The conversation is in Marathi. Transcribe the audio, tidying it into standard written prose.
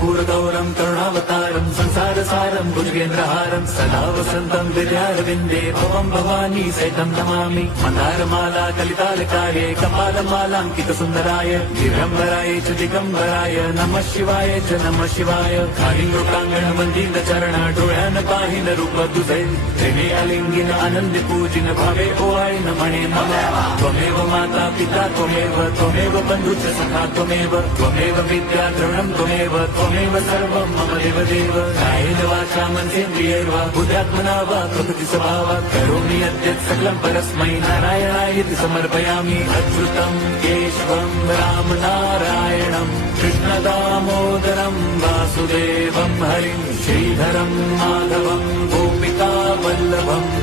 कर्पूरगौरं करुणावतारं संसारसारं भुजगेन्द्रहारं सदा वसन्तं विद्यारविन्दे भवं भवानी सहितं नमामि मन्दारमाला कलितालकाये कपालमालाङ्कितसुन्दराय दिगम्बराय च दिगम्बराय नमः शिवाय च नमः शिवाय कालिंगोटांगण मंदिर चरण डोळ्यान पाहिन रूप तुझे प्रेमे अलिंगिन आनंद पूजिन भावे ओवाळीन म्हणे मला त्वमेव माता पिता त्वमेव बंधुच सखा त्वमेव विद्या द्रवणं त्वमेव सर्वं मम देवदेव कायेन वाचा मनसेन्द्रियैर्वा बुद्ध्यात्मना वा प्रकृति स्वभावात् करोमि यद्यत् सकलं परस्मै नारायणायति समर्पयामि अच्युतं केशवं राम नारायणं कृष्णदामोदरं वासुदेवं हरिं श्रीधरं माधवं गोपिका वल्लभम्